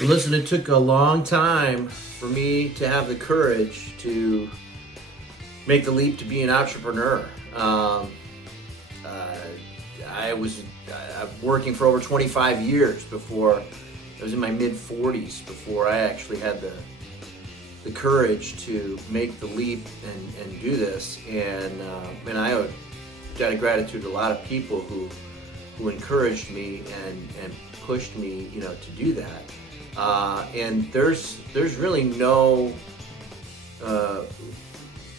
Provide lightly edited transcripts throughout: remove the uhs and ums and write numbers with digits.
Listen, it took a long time for me to have the courage to make the leap to be an entrepreneur. Uh, I was working for over 25 years before I was in my mid 40s before I actually had the courage to make the leap and do this. And I owe debt of gratitude to a lot of people who encouraged me and pushed me, to do that. And there's really no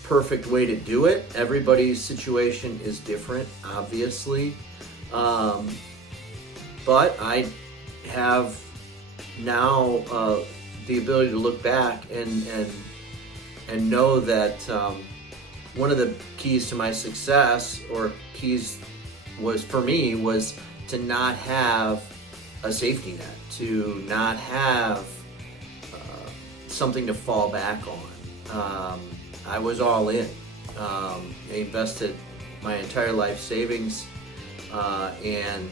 perfect way to do it. Everybody's situation is different, obviously. But I have now the ability to look back and know that one of the keys to my success, or keys was for me, was to not have a safety net, to not have something to fall back on. I was all in. I invested my entire life savings and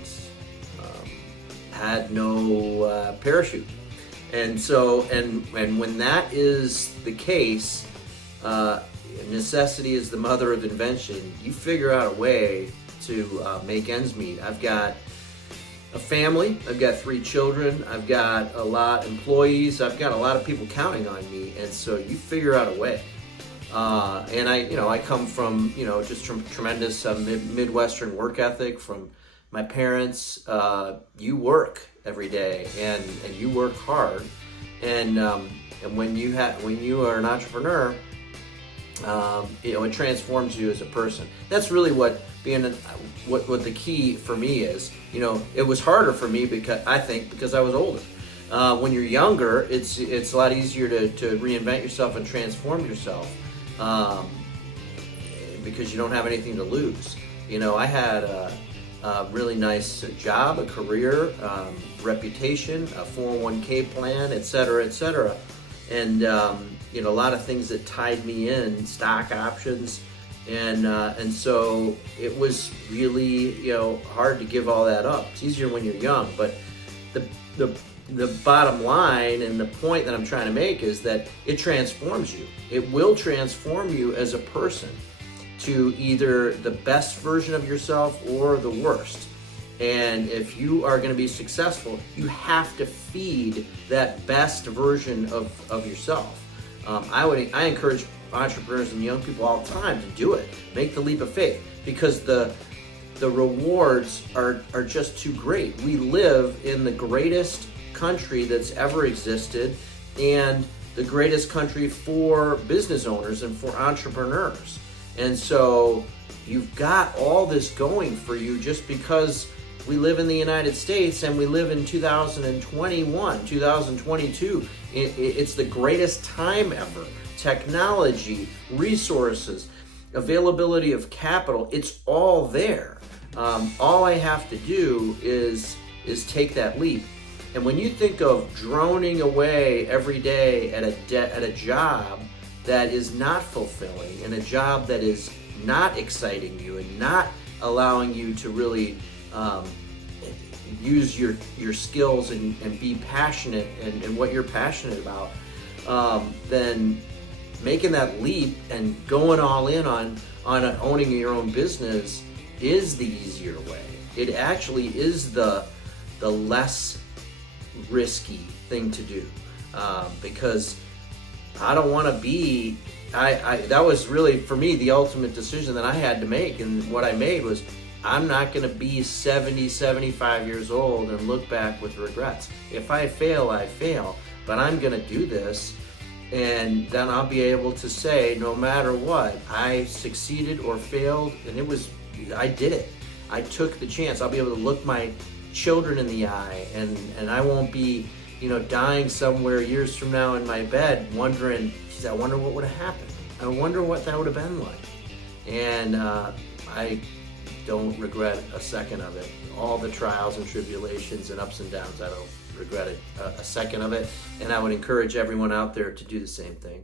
had no parachute. And so, and when that is the case, necessity is the mother of invention. You figure out a way to make ends meet. I've got a family, I've got 3 children, I've got a lot of employees, I've got a lot of people counting on me, and so you figure out a way. And I come from, just from tremendous Midwestern work ethic from my parents. You work every day and you work hard, and when you are an entrepreneur, it transforms you as a person. That's really what what the key for me is. It was harder for me because I was older. When you're younger, it's a lot easier to reinvent yourself and transform yourself because you don't have anything to lose. I had a really nice job, a career, reputation, a 401k plan, et cetera, and a lot of things that tied me in, stock options, and so it was really hard to give all that up. It's easier when you're young, but the bottom line and the point that I'm trying to make is that it transforms you. It will transform you as a person to either the best version of yourself or the worst. And if you are going to be successful, you have to feed that best version of yourself. I encourage entrepreneurs and young people all the time to do it. Make the leap of faith, because the rewards are just too great. We live in the greatest country that's ever existed, and the greatest country for business owners and for entrepreneurs. And so you've got all this going for you just because we live in the United States and we live in 2021, 2022. It's the greatest time ever. Technology, resources, availability of capital, it's all there. All I have to do is take that leap. And when you think of droning away every day at a job that is not fulfilling, and a job that is not exciting you and not allowing you to really use your skills and be passionate and what you're passionate about, then making that leap and going all in on owning your own business is the easier way. It actually is the less risky thing to do, because I don't want to be. That was really, for me, the ultimate decision that I had to make, and what I made was, I'm not going to be 70, 75 years old and look back with regrets. If I fail, I fail, but I'm going to do this, and then I'll be able to say, no matter what, I succeeded or failed, and I did it. I took the chance. I'll be able to look my children in the eye, and I won't be dying somewhere years from now in my bed wondering, geez, I wonder what would have happened. I wonder what that would have been like. And I don't regret a second of it. All the trials and tribulations and ups and downs, I don't regret a second of it. And I would encourage everyone out there to do the same thing.